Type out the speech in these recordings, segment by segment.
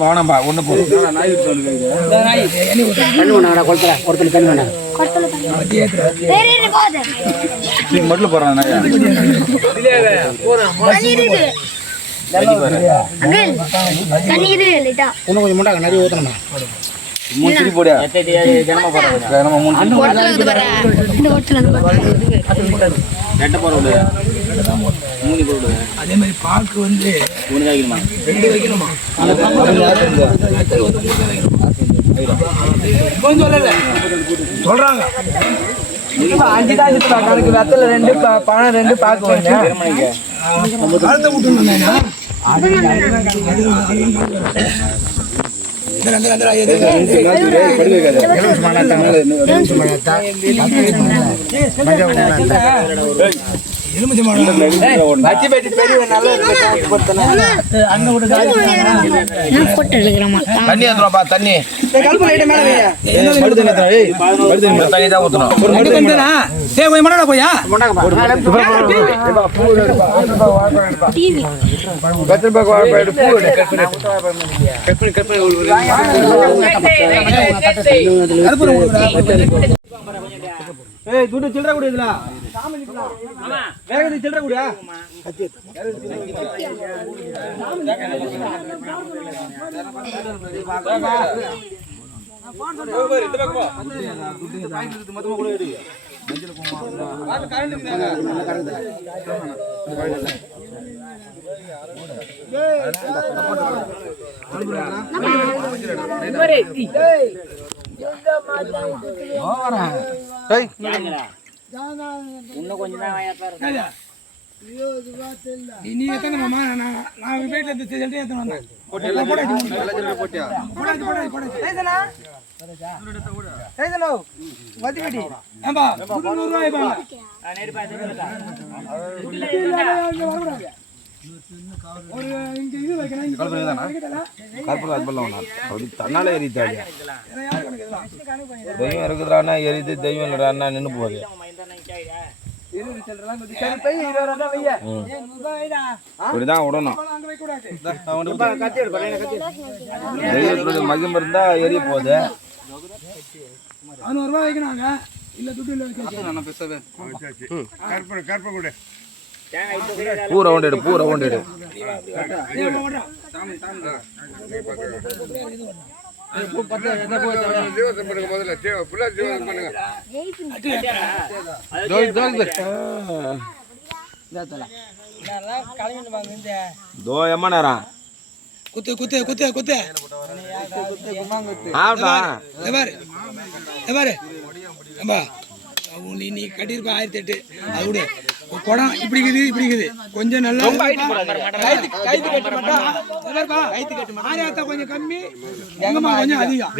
போனம்பா ஒண்ணு போ மட்டும் போறான் இன்னும் கொஞ்சம் முண்டாங்க நிறைய ஊத்தணுமா மூணு போடியா அதே மாதிரி பாக்கு வந்து ரெண்டு வைக்கணுமா சொல்றாங்க 5 தான் கணக்கு வெத்தல 2 பணம் 2 பாக்கு வந்து துட்டு சில்லற கூடியதுல வேற சில்லற கூடியா இன்னும் கொஞ்சம் தான் நீ எத்தனை மாமா நான் வீட்டுல இருந்து செல்லிட்டு எத்தனை வந்தேன் தன்னால எரித்தாடி தெய்வம் இருக்குதுறான்னா எரிது தெய்வம் இல்லைன்னா நின்று போகுது இப்படிதான் விடணும் தெய்வத்துடைய மகிம் இருந்தா எரிய போகுது 500 ரூபாய் வைக்கணாங்க இல்ல துட்டு இல்ல பூ ரவுண்ட் எடு நீ கட்டிருப்ப 1008 அது குடம் இப்படி இருக்குது கொஞ்சம் நல்லா கொஞ்சம் கம்மி கொஞ்சம் அதிகம்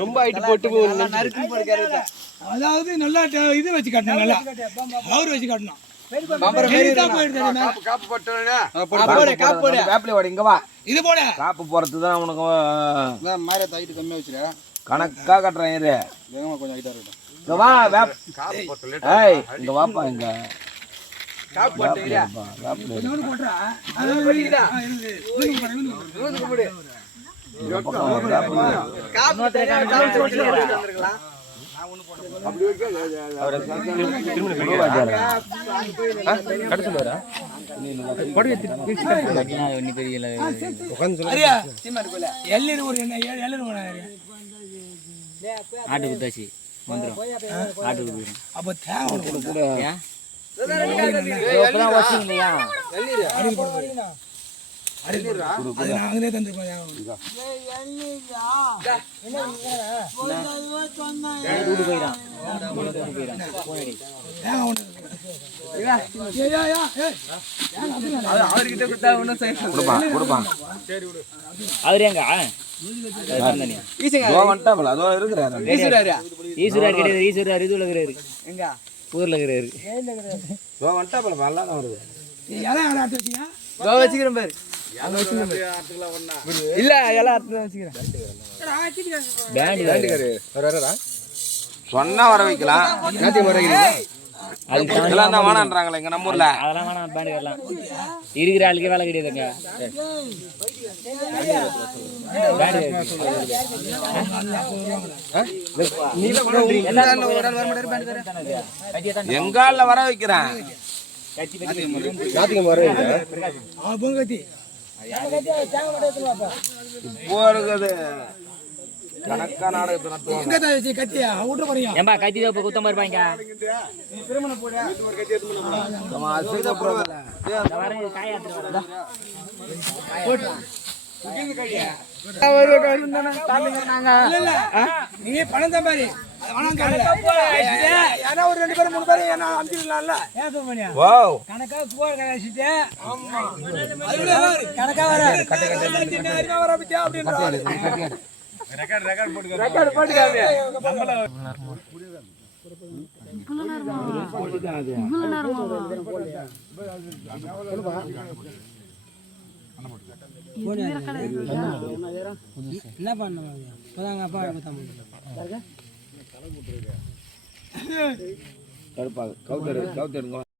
ரொம்ப ஹைட் போட்டு அதாவது நல்லா இது வச்சு காட்டணும் நல்லா அவர் வச்சு காட்டணும் காப்பு போறதுதான் உனக்கு கம்மியா வச்சிரு கணக்கா கட்டுறேன் இரு கொஞ்சம் ஹைட்டா இருக்கட்டும் இங்க வா ஏய் இங்க வாப்பா இங்க ஆட்டு குத்தாச்சு வந்துடும் ஆட்டுக்கு போயிடும் அப்போ தேவை நாங்களே தந்துருக்கோம் அவரு எங்க ஈஸ்வரர் கிடையாது ஈஸ்வரர் இதுல இருக்கிறாரு எங்க ஊர்ல இருக்கிறாரு வச்சுக்கிறேன் பாரு இல்ல எல்லாம் வச்சுக்கிறேன் சொன்னா வர வைக்கலாம் அதுக்கு எல்லாம் தான் வேணான்றாங்களே இங்க நம்ம ஊர்ல. அதெல்லாம் வேணாம் பேண்ட் எல்லாம் இருக்கிற ஆளுக்கே வேலை கிடையாதுங்க. எங்கால வர வைக்கிறேன் இப்போ இருக்குது கணக்கா நாடகத்தை கத்தியா விட்டு போறீங்க ஏம்பா கத்தி தான் இப்போ குத்தம் இருப்பாங்க. நீ பணம் தான் பாரு ஏன்னா ஒரு 2 பேரும் 3 பேரும் என்ன அனுப்பிடலாம்ல கணக்கா போர் கழிச்சுட்டு கணக்கா வர வர பத்தியா அப்படின்னு ரெக்கார்ட் போட்டுக்காங்க. என்ன பண்ண கவுத்தர்